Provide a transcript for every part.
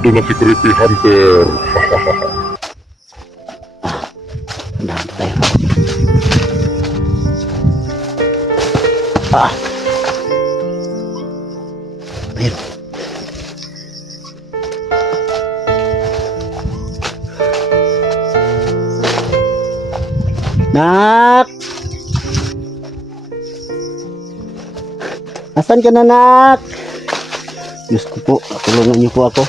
dito na si Creepy Hunter. Dahan pa tayo. Ah! Ayun. Nak! Asan ka na, Nak? Diyos ko po, tulungan niyo po ako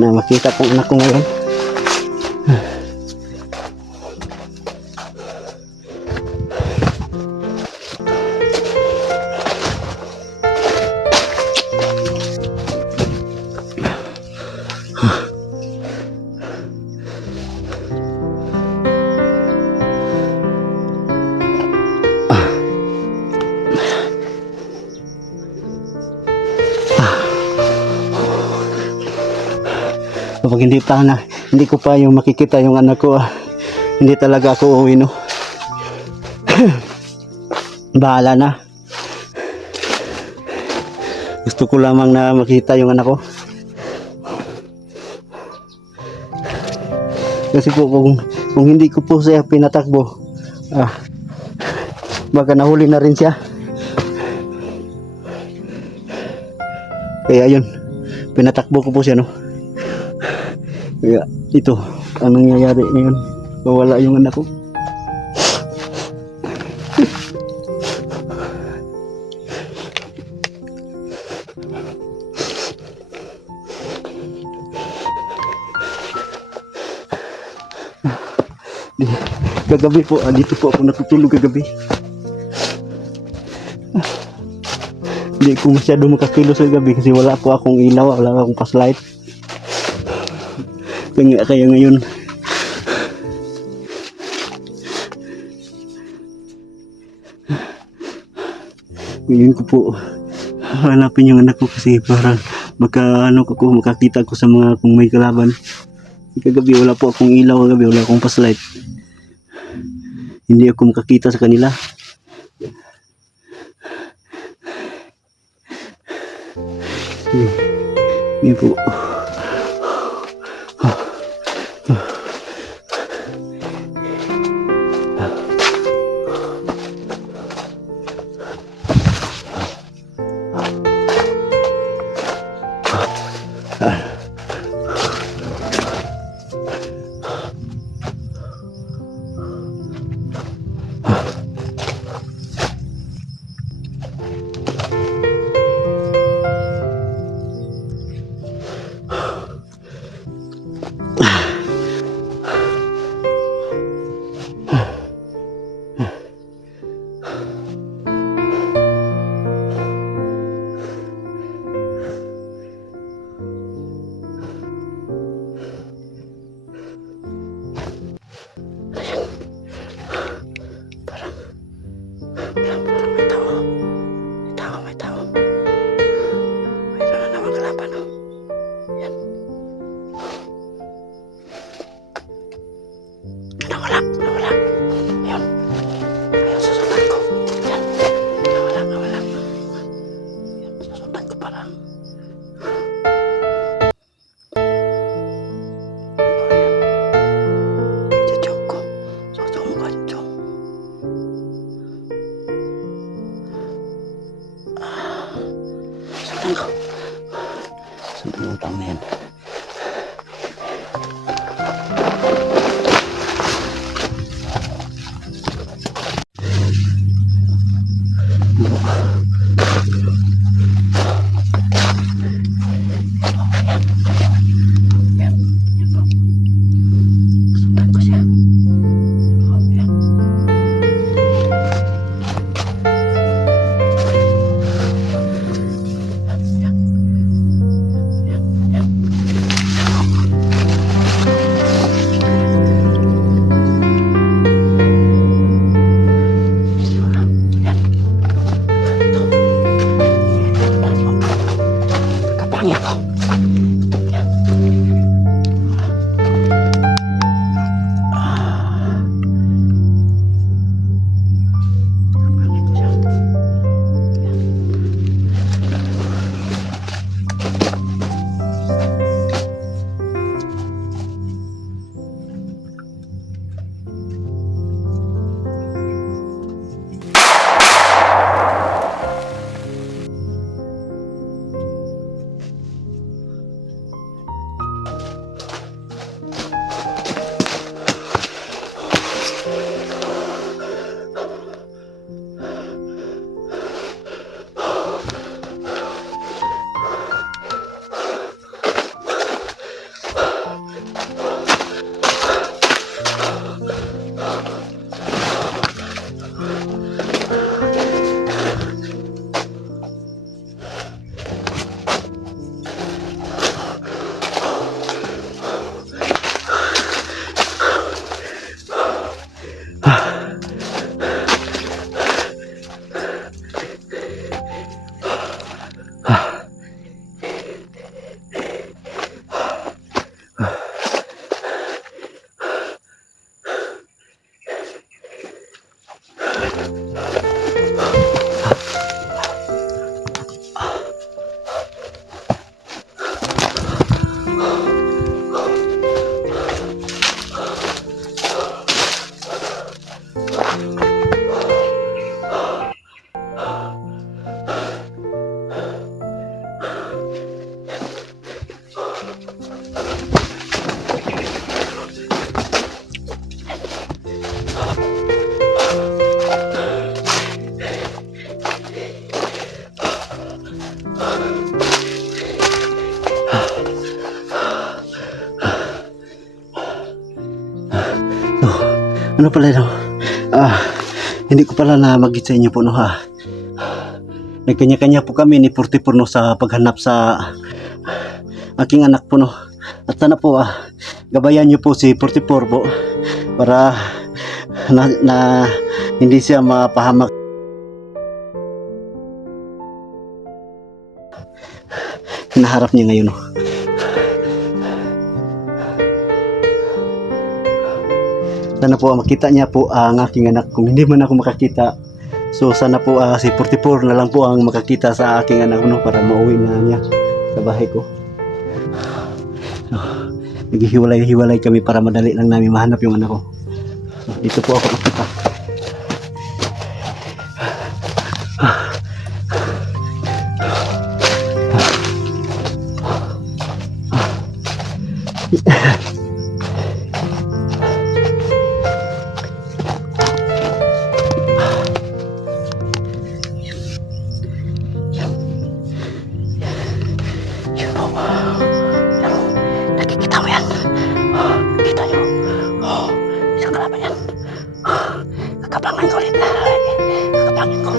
na makita kong anak ko ngayon. Kapag hindi ko pa yung makikita yung anak ko, hindi talaga ako uuwi, no. Bahala na. Gusto ko lamang na makita yung anak ko. Kasi po kung hindi ko po siya pinatakbo, baka nahuli na rin siya. Kaya yun, pinatakbo ko po siya, no. Kaya ito ang nangyayari ngayon, mawala yung anak ko. Kagabi po, dito po ako natutulog kagabi. Hindi ko masyado makakilos sa gabi kasi wala po akong ilaw, wala akong flashlight. Kaya ngayon ko po hanapin yung anak ko kasi para makakita ko sa mga kung may kalaban. Kagabi wala po akong ilaw, kagabi wala akong flashlight, hindi ako makakita sa kanila. Hindi po. Ano pala no? Hindi ko pala na magit sa inyo po no ha. Nagkanya-kanya po kami ni 44 no sa paghanap sa aking anak po no. At sana po gabayan niyo po si 44 po para na hindi siya mapahamak. Hinaharap niya ngayon no. Sana po makita niya po ang aking anak. Kung hindi man ako makakita, so sana po si 44 na lang po ang makakita sa aking anak no, para mauwi na niya sa bahay ko. So, naghihiwalay-hiwalay kami para madali lang namin mahanap yung anak ko. So, dito po ako makita. Nakikita mo yan. Nakita nyo. Isang kalaban yan. Kakabangan ko ulit. Kakabangan ko.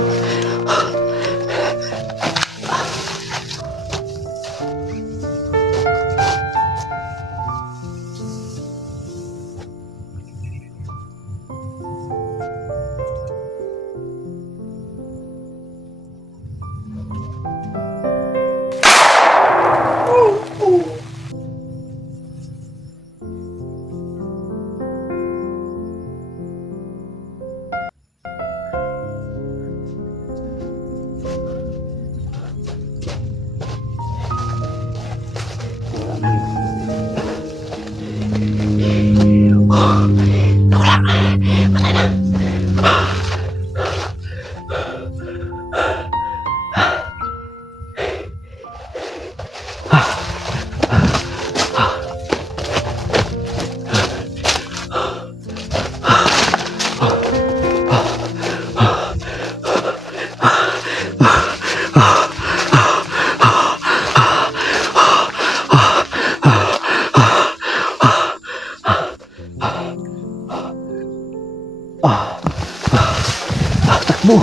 Takbo.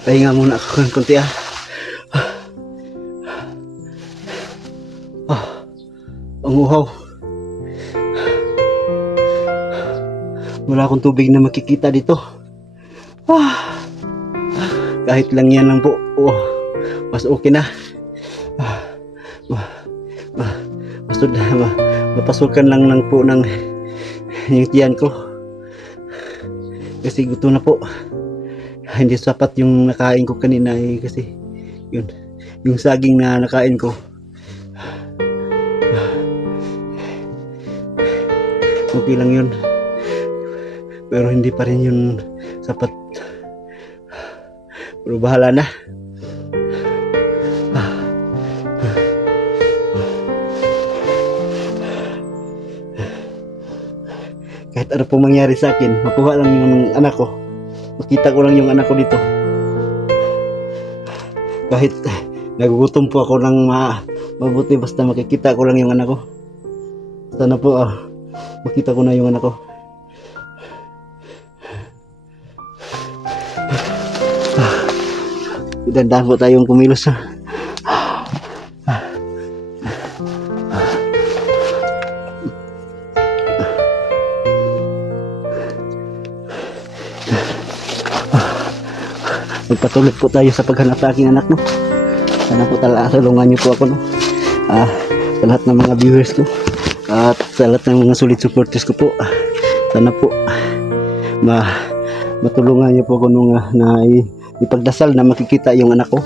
Pahinga muna ako ng konti ang uhaw. Wala akong tubig na makikita dito. Kahit lang yan lang po. Mas okay na. Mapasukan lang po ng yung tiyan ko. Kasi gusto na po. Hindi sapat yung nakain ko kanina kasi yun, yung saging na nakain ko okay lang yun, pero hindi pa rin yun sapat, pero bahala na. Kahit ano pong mangyari sa akin, makuha lang yung anak ko. Makita ko lang yung anak ko dito. Kahit nagugutom po ako ng mabuti, basta makikita ko lang yung anak ko. Sana po makita ko na yung anak ko. Dandahan po tayong kumilos ha. Magpatuloy po tayo sa paghanap sa aking anak, no. Sana po tulungan niyo po ako, no. Sa lahat ng mga viewers ko at sa lahat ng mga solid supporters ko po. Sana po matulungan niyo po ako nung na ipagdasal na makikita yung anak ko.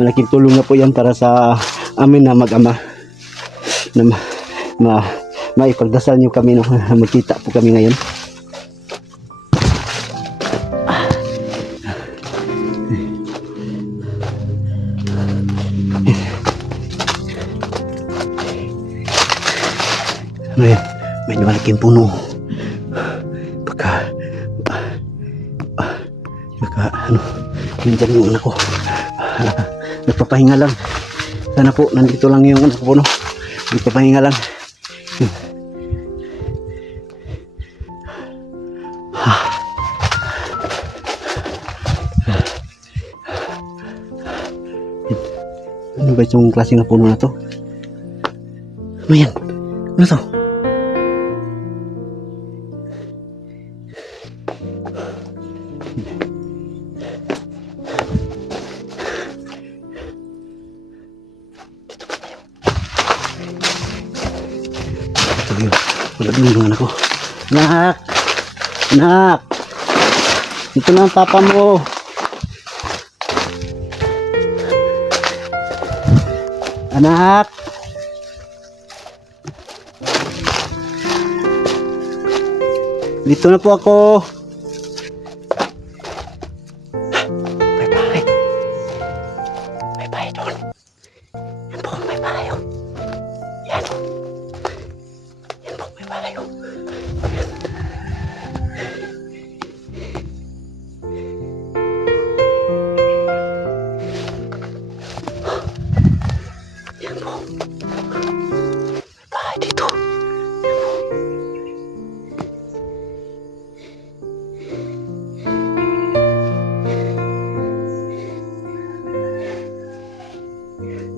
Malaking tulong na po yan para sa amin na mag-ama, na maipagdasal niyo kami nung magkita po kami ngayon. May malaking puno. Baka nandyan yung anak ko. Nagpapahinga lang. Sana po nandito lang yung anak ko, no. Nagpapahinga lang. Ano ba itong klase ng puno na to? Ano yan? Ano to? Wala din yung anak ko. Anak! Anak! Ito na ang papa mo. Anak! Dito na po ako. May bahay. May bahay doon. Yan po, may bahay. Yan. Yan po, may bahay. Yan po. May bahay dito.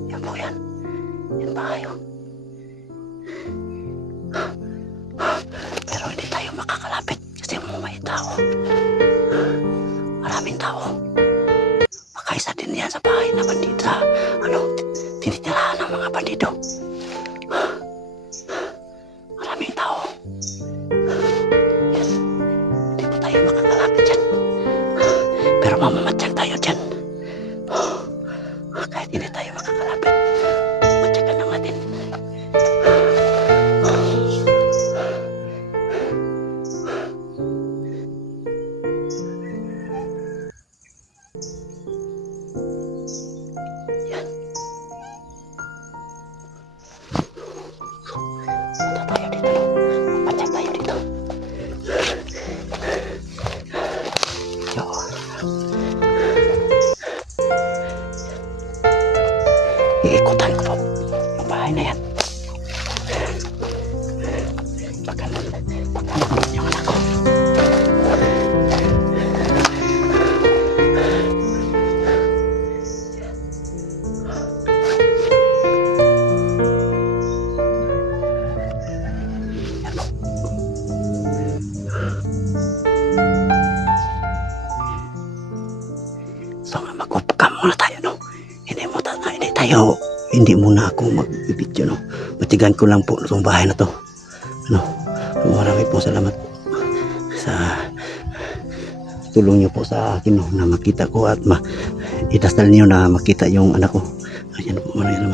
Yan po yan. Yan bahay. Pero hindi tayo makakalapit kasi may tao. Maraming tao. Baka isa din yan sa bahay na bandido. Sa tinitirahan ng mga bandido. Maraming tao. Yan. Hindi po tayo makakalapit dyan. Pero mamamatsyag tayo dyan. Kahit hindi tayo makakalapit, matyagan lang natin. Yan. Punta tayo dito. Matyaga tayo dito. Yo. Iikutan ko po yung bahay na yan. Baka yung anak ko. So mag-upcam muna tayo, no? Hindi muna ako mag-video, no? Matigan ko lang po itong bahay na to, no? Marami po salamat po sa tulong niyo po sa akin, no? Na makita ko at idasal niyo na makita yung anak ko. Ayan po, maraming salamat.